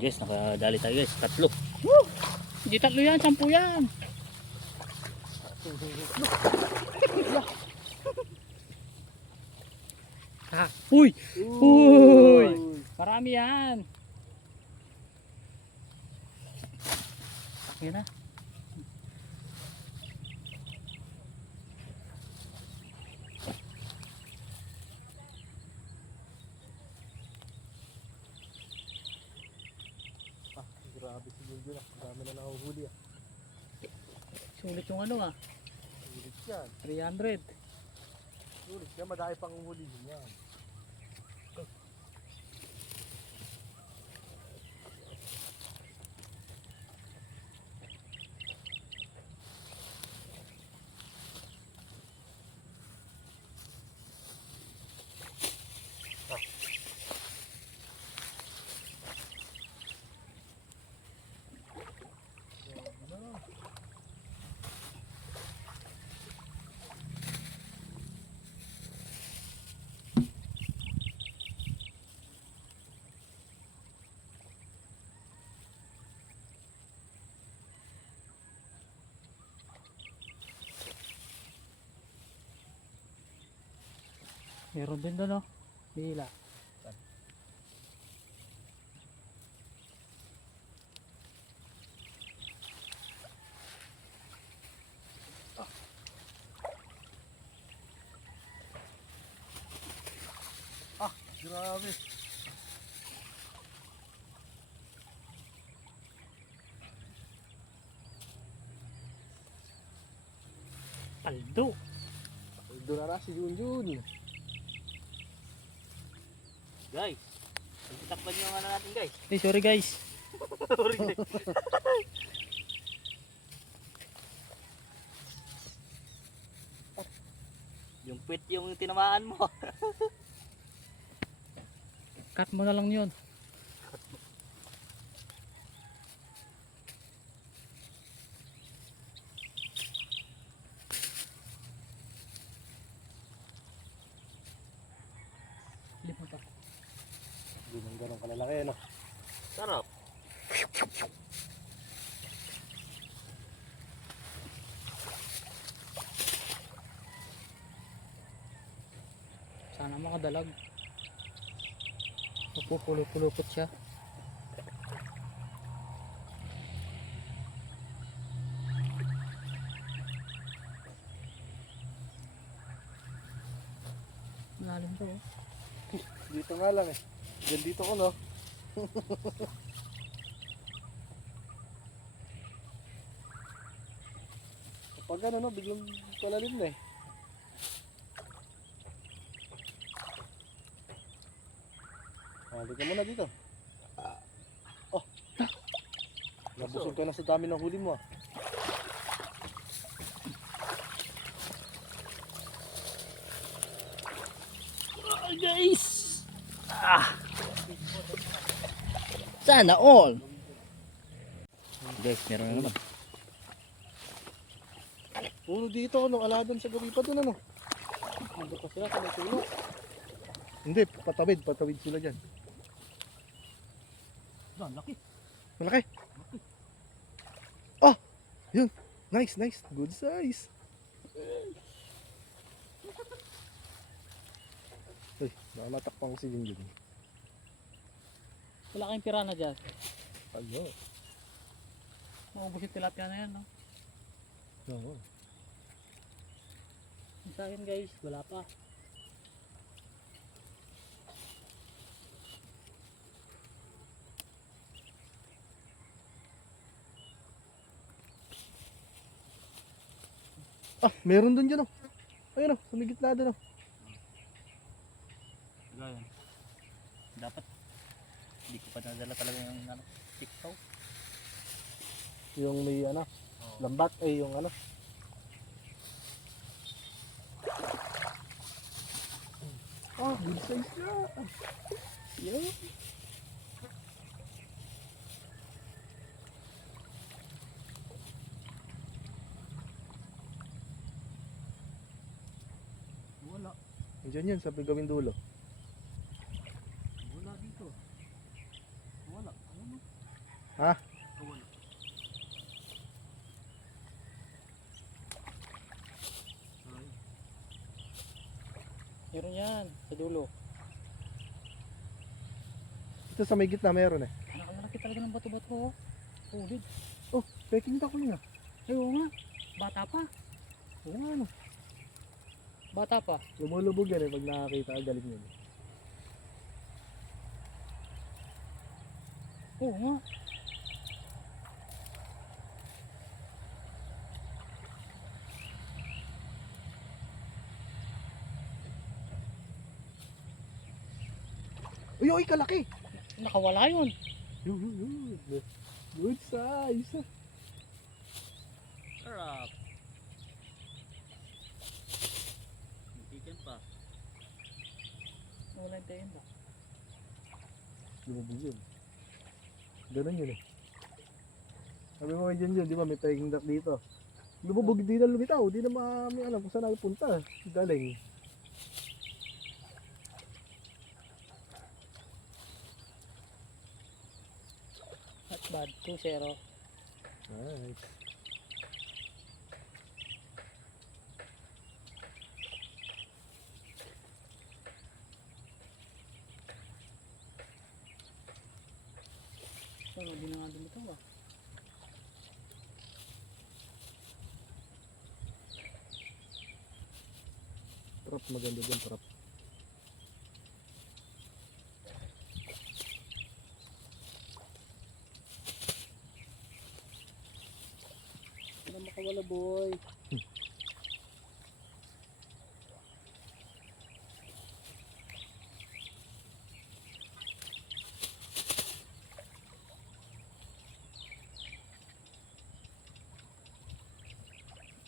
Guys, nakadali tayo guys. Tatlo. Woo! Hindi tatlo yan, 10 yan. Ha? Uy! Uy! Marami yan. Yan na. Grabe si Junjun ah. Dami na nahuhuli ah. Sulit yung ano ah. Sulit yan. 300. Sulit yan. Madami pang huli yan. Meron din doon oh. Hila. Grabe. Paldo. Doon na si Junjun. Guys, takpan nyo ang ano natin guys. Hey, sorry guys. Sorry guys. Yung pit yung tinamaan mo. Cut mo na lang yun. Flip mo pa. Hindi nang ganun kalalaki ano. Sarap. Sana makadalag. Pupulupulupot siya. Malalim to oh. Dito nga lang eh. Diyan dito ko no. Kapag ano no, biglang palalim na eh. Halika muna dito. Oh. Nabusog ka na sa dami ng huli mo ah. Guys. Sana all. Guys, meron na naman. Puro dito ano, aladan sa gabi pa doon ano. Nandito pa sila sa may tulo. Hindi, patawid sila dyan. Ang laki. Malaki. Oh, yun. Nice. Good size. Uy, baka matakpang si Junjun. Wala kayong pirana dyan. Ano? Maubos yung tilapia na yan no? Oo. Sa akin guys, wala pa. Ah, meron dun dyan oh. Ayun oh, sumigit na dun oh. Ganyan. Dapat hindi ko pa nadala talaga yung ano, tiktaw. Yung may ano, lambat ay yung ano. Ah, good size na. Yeah. Wala. Diyan yun sa gawing dulo. Wala dito. Wala. Ano? Ha? Wala. Ay. Meron yan, sa dulo. Ito sa may gitna meron eh. Nakalalaki talaga ng bato-bato. Oh. Ulit. Oh, peking tako yun ah. Ay, oo nga. Bata pa. Oo nga ano. Bata pa. Lumulubog yan eh pag nakakita ka galing yun. Oo nga. Uy, uy, kalaki! Nakawala yun. Yun. Good size. Sarap. Chicken pa. Wala yung tayo ba? Lumubog yun. Ganun yun eh. Sabi mo kay Junjun, di ba may peking duck dito. Lumubog, di na lumitaw, di na may alam kung saan nagpunta. Galing. Not bad. 2-0. Nice. So, hindi na nga dumitaw ah. Trap, maganda dyan, trap. Hindi na makawala boy.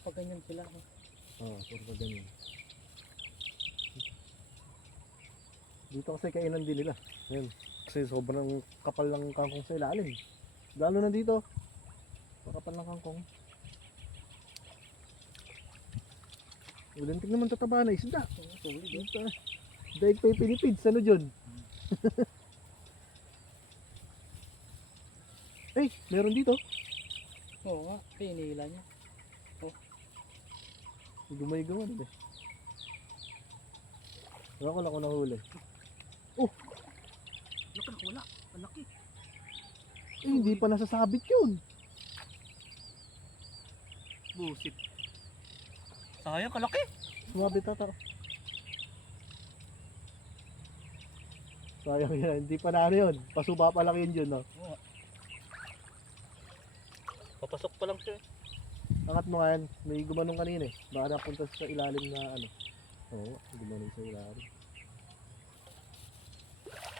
Pag ganyan sila. Oh. Oo, puro pa ganyan. Dito kasi kainan din nila. Ayan. Kasi sobrang kapal ng kangkong sa ilalim. Lalo na dito. Makapal ng kangkong. Ulintik naman tataba na isda. Oo, solid eh. Ito. Daig pa yung Philippines. Ano dyan? Eh, meron dito. Oo nga. Pinila niya. Gumay-gawan eh. Wala ko lang ako nahuli. Laki na wala. Malaki. Eh, hindi pa nasasabit yun. Busit. Sayang kalaki. Sumabit ata. Sayang yan. Hindi pa na ano yun. Pasuba pa lang yun yun. No? Papasok pa lang siya. Angat mo nga yan. May gumanong kanina eh. Baka napunta sa ilalim na ano. Oo, gumanong sa ilalim.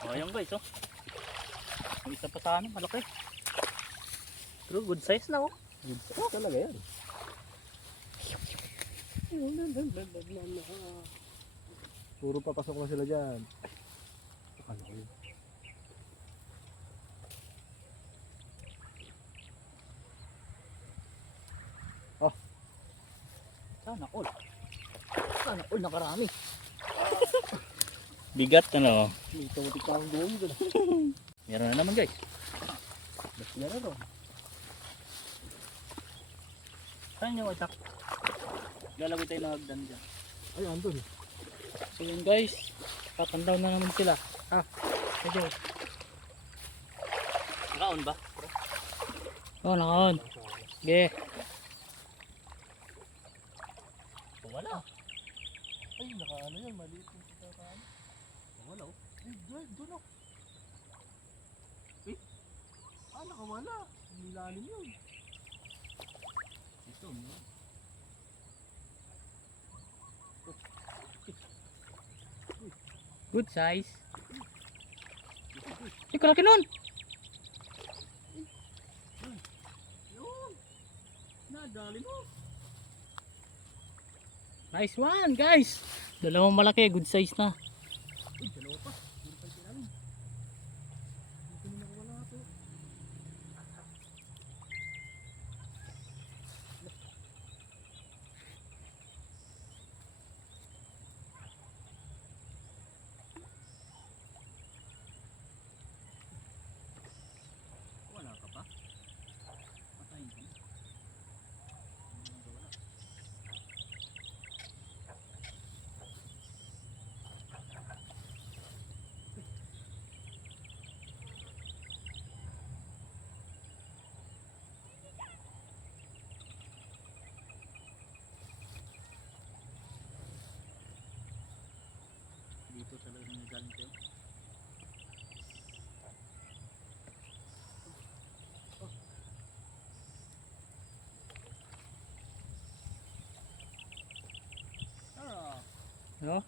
Sayang guys oh. May isa pa sa ano, malaki. Pero good size na oh. Good size talaga yan. Puro papasok na sila dyan. Ano ko yun? Sana all. Sana all nakarami. Bigat ano. Dito mo tikang doon doon. Meron na naman guys. Basta na rin. Saan yung wasak? Galawin tayo na hagdan dyan. Ay, andun. So yun guys. Papandaw na naman sila. Medyo. Nakaon ba? Oh, nakaon. Ge. Wala. Ay, nakaano yun. Maliit yung kakakaan. Wala oh. Eh, doon oh. Eh? Ah, nakawala. Nilalim yun. Ito no. Good size. Ay, kalaki nun. Yun. Nadali mo. Nice one guys. Dalawang malaki. Good size na. Uy, dalawa pa. Puro pa yung ilalim. Dito na nakawala ito. Wala ka pa. No?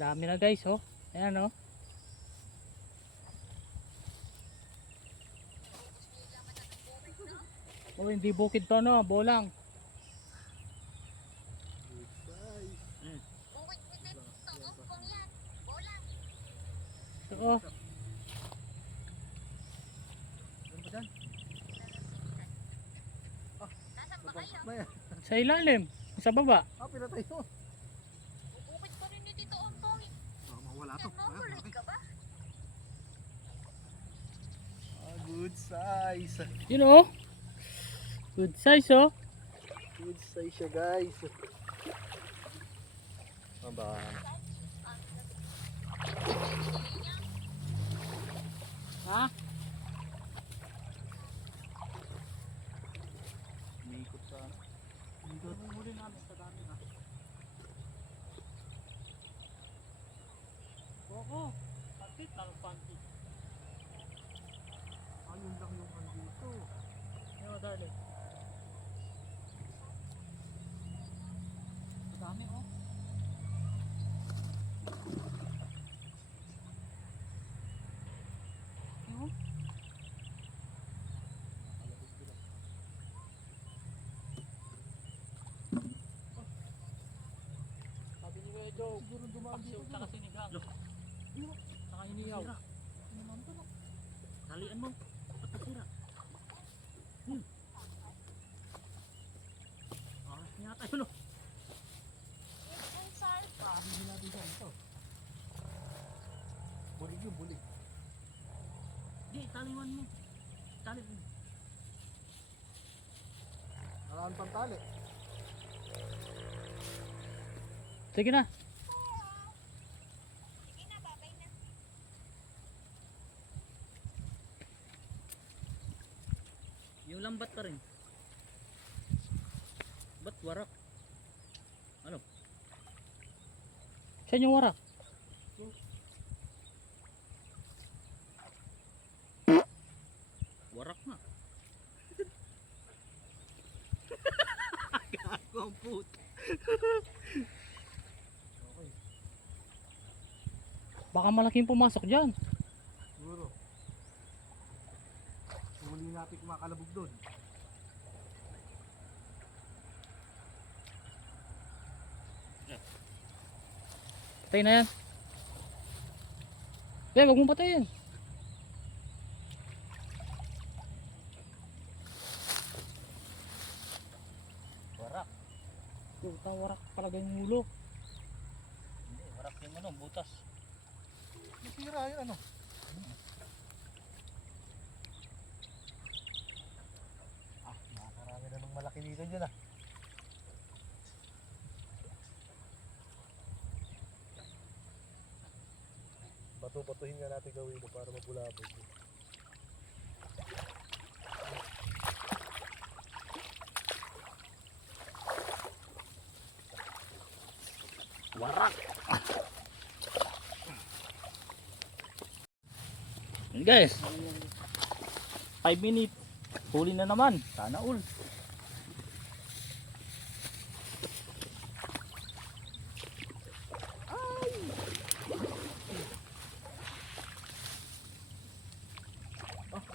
Dami na guys, oh. Ayan, oh. Oh, hindi bukid to, no? Bolang. Ito, oh. Ano ba dyan? Nabangkot na yan. Sa ilalim. Sa baba. Pinatay mo. Bukid pa rin ni Tito Ompong. Mawala to. Mamulit ka ba? Good size. Yun, oh. Good size, oh. Good size siya guys. Aba. Ha? Umiikot sa ano. Dito mo huli namin sa dami, ha? Oo. Pantit lang, pantit. Ayun lang yung andito. Ano, darling? Sa dami, oh. Ano? Sabi ni Kuya Joe, siguro dumaan dito. Paksiw, saka sinigang. Saka iniyaw. Talian mo. Ba't nasira? Aras niya tayo no. Hindi natin siya ito. Bulig yung bulig. Di, taliwan mo. Tali mo. Alaan pang tali. Sige na. Yung lambat pa rin. Ba't warak? Ano? Saan yung warak? Warak na. Gago ang puta. Baka malaking pumasok dyan. Siguro. Huli natin kumakalabog doon. Patay na yan. Wag mong patayin. Warak. Puta, warak talaga yung ulo. Hindi, warak yung ano, butas. Masira yun ano. Nakarami na ng malaki dito dyan ah. Bato-batuhin nga natin gawin ito para mapulapot. Warak. Yan guys. 5 minutes. Huli na naman. Sana all.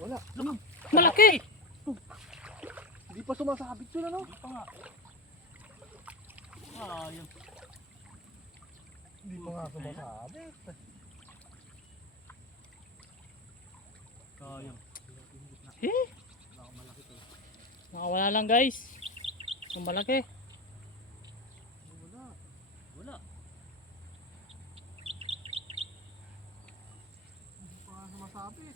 Wala. Malaki! Hindi pa sumasabit yun ano? Hindi pa nga. Ayun. Hindi pa nga sumasabit. Ayun. Eh? Nakawala lang guys. Yung malaki. Wala. Wala. Hindi pa nga sumasabit.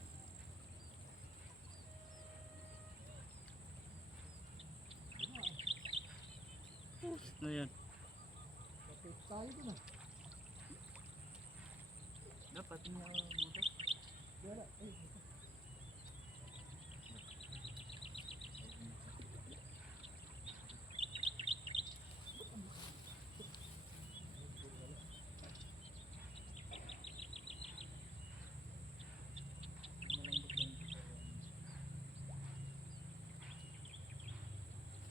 Ano yan? Kapit tayo dun ah. Dapat niya butas. Wala.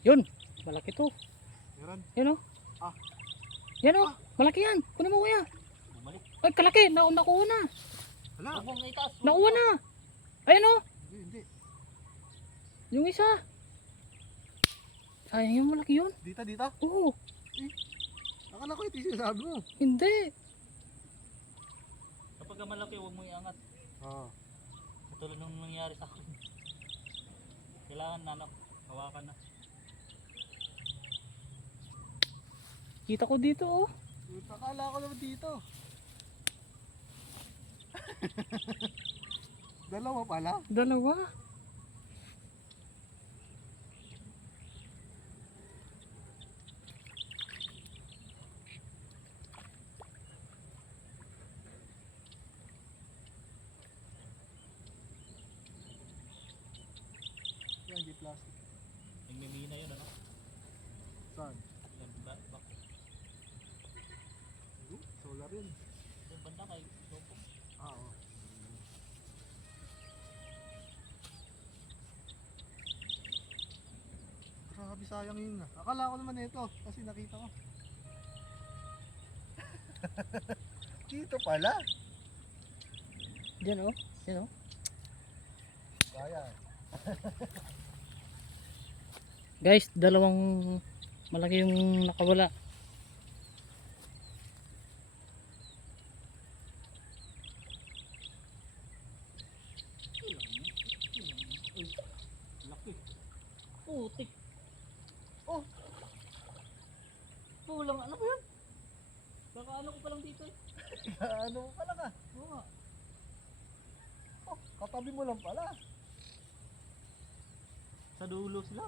Yun. Malaki to. Meron. Yan o. Ah. Yan o. Ah. Malaki yan. Kunin mo kuya. Bumalik. Ay, kalaki. Nakuha na. Hala. Huwag mong itaas. Nakuha na. Ayun o. Hindi. Yung isa. Sayang yung malaki yun. Dita. Oo. Akala ko ito yung sinasabi mo. Hindi. Kapag malaki, huwag mong iangat. Ah. Katulad nung nangyari sa akin. Kailangan nanak, hawakan na. Kita ko dito oh. Akala ko naman dito. Dalawa pala. Dalawa. Yan, di plastic. Yung may mina yun, ano? Saan? Yan, back. Solar yun. Yung banda kay Sopo. Ah, oo. Grabe, sayang yun na. Akala ko naman ito kasi nakita ko. Dito pala. Diyan oh. Diyan oh. Kaya. Guys, dalawang malaki yung nakawala. Laki. Putik. Oh. Pulang, ano ba yan? Baka ano ko palang dito eh. Ano pala ka? Oo nga. Oh, katabi mo lang pala. Sa dulo sila.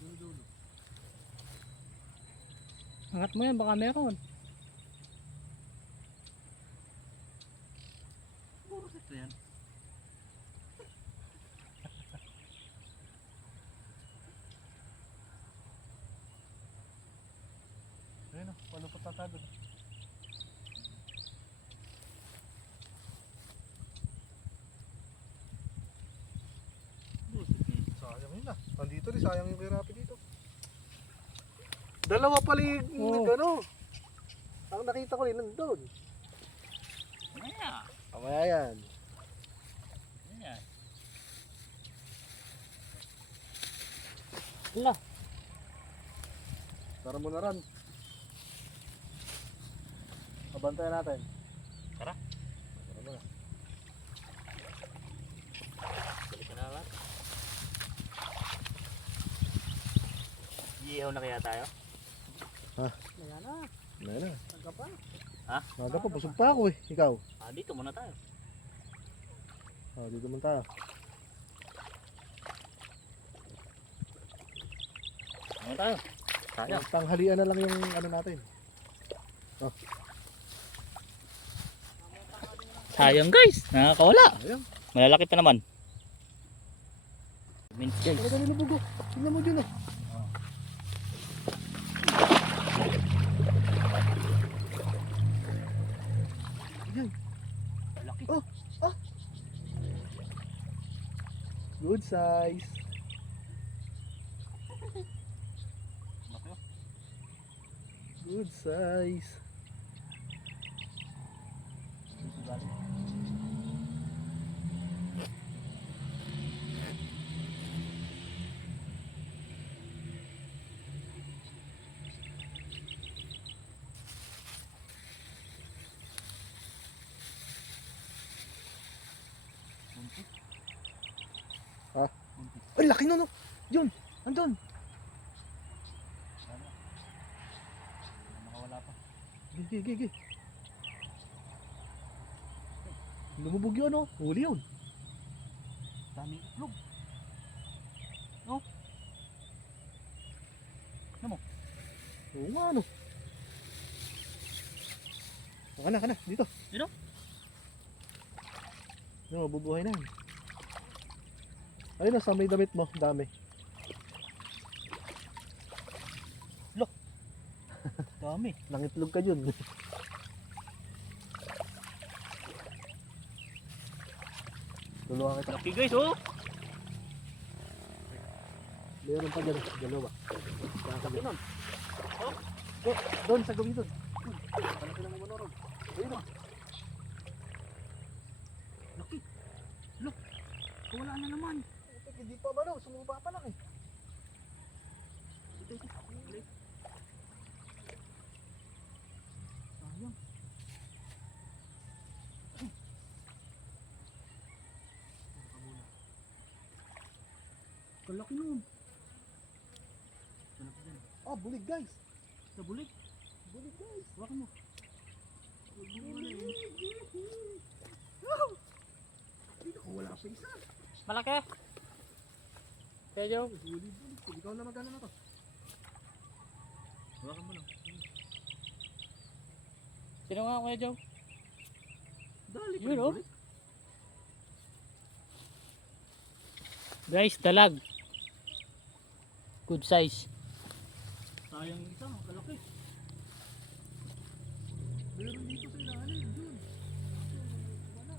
Dulo. Angat mo yan, baka meron. Puro ito yan. Ayun o, palupot na tayo. Sayang yun ah. Nandito rin, sayang yung kay Rapi dito. Dalawa pala yung Oo. ano. Ang nakita ko rin nandun. Ayan. Kamaya yan. Ayan. Wala. Tara mo na ran. Pabantayan natin. Tara. Tara mo na. Balikan na lang. Iihaw na kaya tayo? Ayan na. Ngayon na. Taga pa. Maga pa, busog pa ako eh. Ikaw. Ah, dito muna tayo. Ah, dito man tayo. Ano tayo? Sayang. Tanghalian na lang yung ano natin. Sayang guys, nakakawala. Ayun. Malalaki pa naman. Talaga nilubugo. Tingnan mo dyan ah. Malaki. Oh. Good size. Malaki. Good size. Dito galing. Buntik. Ah. Buntik. Ay, laki nun oh. Yun. Andun. Sana. Nakawala pa. Gigi. Lumubog yun oh. Huli yun. Daming itlog. Oo nga ano. Ka na. Dito. Dito? Ano, mabubuhay na. Ayun na, sa may damit mo. Dami. Dami. Nangitlog ka dyan. Tulungan kita. Laki guys, oh. Meron pa dyan. Dalawa. Laki nun. Doon sa gabi doon. Ano sila mo Ron? Ayun o. Laki. Look. Wala na naman. Hindi pa ba daw? Sumuba pa lang eh. Ito. Ulit. Sayang. Kalaki nun. Hanap dyan. Oh, bulig guys. Sa bulik. Bulig guys. Hawakan mo. Dito ko wala pa isa. Malaki. Kaya Joe. Bulig. Ikaw na magkano na to. Hawakan mo lang. Sino nga Kuya Joe? Dali pa Yun, rin oh. bulik. Guys, dalag. Good size. Sayang yung isa. Kalaki. Meron dito sa ilalim. Yun. Wala.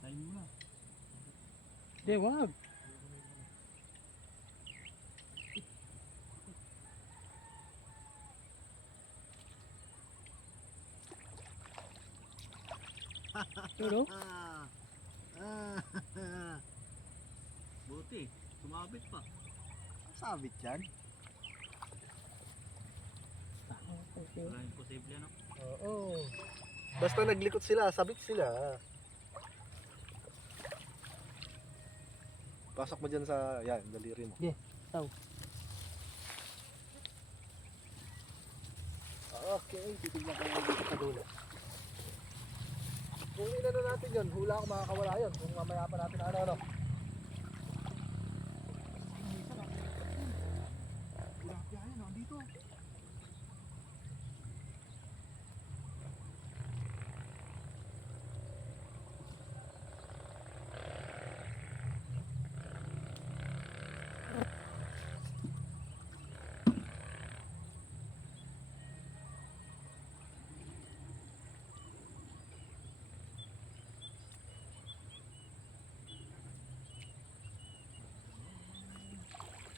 Tayo mo na. Hindi, wag. Pero, Buti. Sumabit pa. Sabit yan. Wala imposible ano. Oo. Basta naglikot sila, sabit sila. Pasok mo dyan sa, yan, daliri mo. Yeah, tao. Okay, titignan ko yung dito sa dulo. Kung inano natin yun, hula ako makakawala yun. Kung mamaya pa natin ano-ano. Tilapia yan, nandito.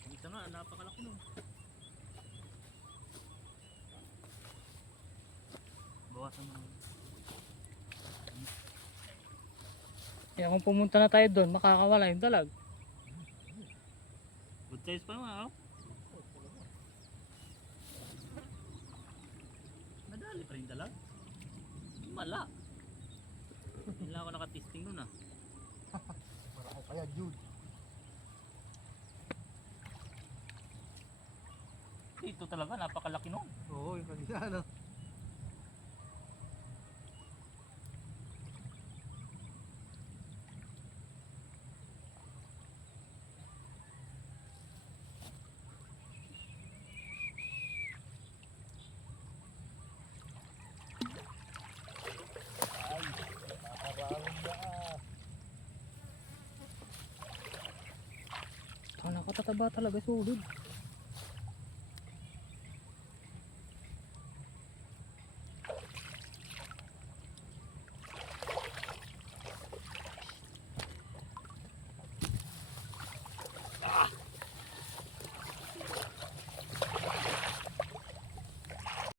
Yung isa nga, napakalaki nun. Bawasan mo. Kaya kung pumunta na tayo doon, makakawala yung dalag. Good size pa naman, oh. Madali pa rin dalag. Mala. Hindi lang ako nakatisting nun ah. Para ako kaya, Jude. Ito talaga, napakalaki nun. Oo, yung kanina, ano. Ay, nakakarami na ah. Nakakatataba talaga, solid.